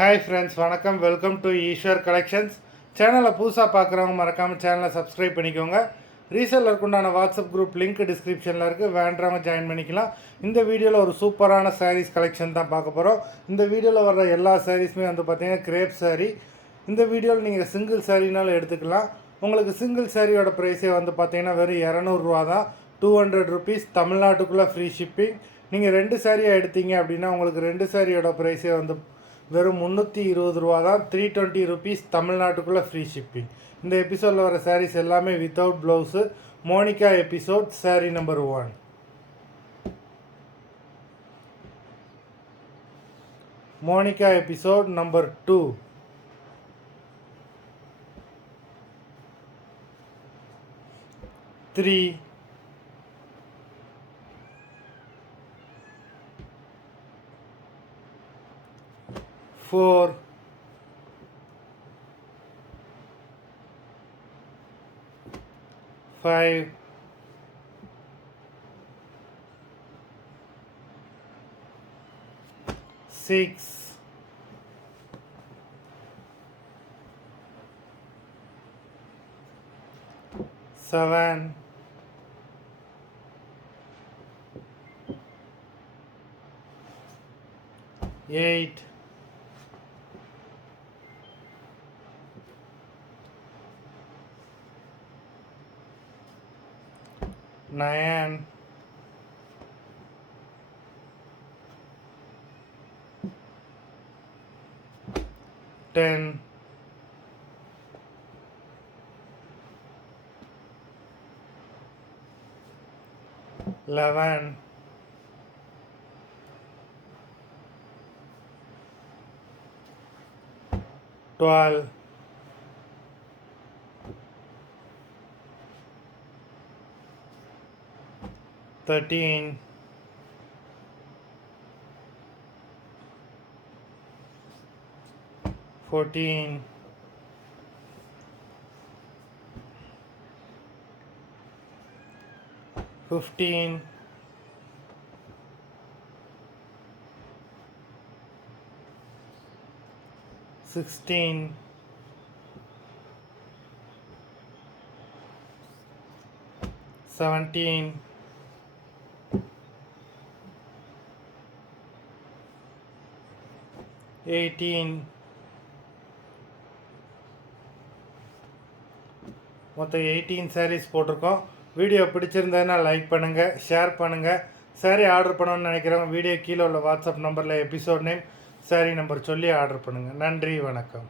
Hi friends, வணக்கம். Welcome to Eswar collections. சேனலை புதுசாக பார்க்குறவங்க மறக்காமல் சேனலை சப்ஸ்கிரைப் பண்ணிக்கோங்க. ரீசெல்லருக்கு உண்டான வாட்ஸ்அப் குரூப் லிங்க் டிஸ்கிரிப்ஷனில் இருக்குது, வேண்டவங்க ஜாயின் பண்ணிக்கலாம். இந்த வீடியோவில் ஒரு சூப்பரான சாரீஸ் கலெக்ஷன் தான் பார்க்க போகிறோம். இந்த வீடியோவில் வர்ற எல்லா சாரீஸுமே வந்து பார்த்திங்கன்னா கிரேப் சாரீ. இந்த வீடியோவில் நீங்கள் சிங்கிள் சாரீனாலும் எடுத்துக்கலாம். உங்களுக்கு சிங்கிள் சாரியோட ப்ரைஸே வந்து பார்த்திங்கன்னா வெறும் 200 தான், 200 ருபீஸ். தமிழ்நாட்டுக்குள்ளே ஃப்ரீ ஷிப்பிங். நீங்கள் 2 சாரியாக எடுத்தீங்க அப்படின்னா உங்களுக்கு 2 சாரியோட ப்ரைஸே வந்து வெறும் 320 தான், 320 ருபீஸ். தமிழ்நாட்டுக்குள்ளே ஃப்ரீ ஷிப்பிங். இந்த எபிசோடில் வர சாரீஸ் எல்லாமே without blouse. Monica episode saree number 1. Monica episode number 2. 3. 4. 5. 6. 7. 8. 9. 10. 11. 12. 13. 14. 15. 16. 17. 18. மொத்தம் 18 சாரீஸ் போட்டிருக்கோம். வீடியோ பிடிச்சிருந்ததுன்னா லைக் பண்ணுங்கள், ஷேர் பண்ணுங்கள். சாரீ ஆர்டர் பண்ணணும்னு நினைக்கிறவங்க வீடியோ கீழே உள்ள வாட்ஸ்அப் நம்பரில் எபிசோட் நேம், சாரீ நம்பர் சொல்லி ஆர்டர் பண்ணுங்கள். நன்றி, வணக்கம்.